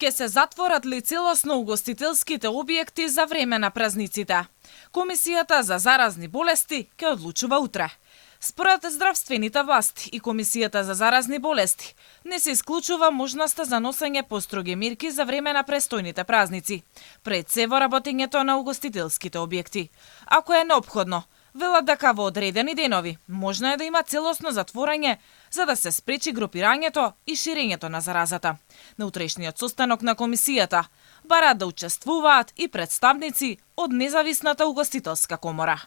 Ке се затворат ли целосно угостителските објекти за време на празниците? Комисијата за заразни болести ќе одлучува утре. Според здравствените власти и Комисијата за заразни болести, не се исклучува можноста за носење построги мерки за време на престојните празници, пред се во работењето на угостителските објекти. Ако е неопходно, велат дека во одредени денови можно е да има целосно затворање за да се спречи групирањето и ширењето на заразата. На утрешниот состанок на комисијата бараат да учествуваат и представници од Независната угостителска комора.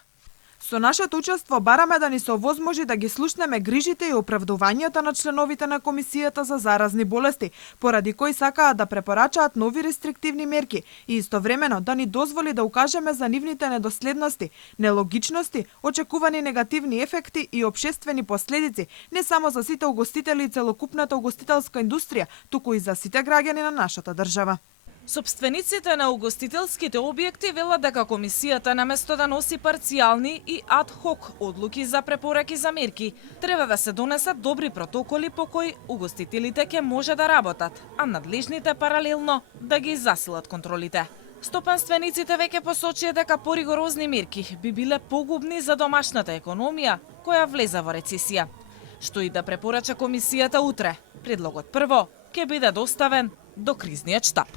Со нашето учество бараме да ни се овозможи да ги слушнеме грижите и оправдувањата на членовите на Комисијата за заразни болести, поради кои сакаат да препорачаат нови рестриктивни мерки и истовремено да ни дозволи да укажеме за нивните недоследности, нелогичности, очекувани негативни ефекти и општествени последици не само за сите угостители и целокупната угостителска индустрија, туку и за сите граѓани на нашата држава. Собствениците на угостителските објекти велат дека комисијата наместо да носи парцијални и ад-хок одлуки за препораки за мерки, треба да се донесат добри протоколи по кои угостителите ќе може да работат, а надлежните паралелно да ги засилат контролите. Стопанствениците веќе посочија дека поригорозни мерки би биле погубни за домашната економија која влеза во рецесија. Што и да препорача комисијата утре, предлогот прво ќе биде доставен до кризниот штаб.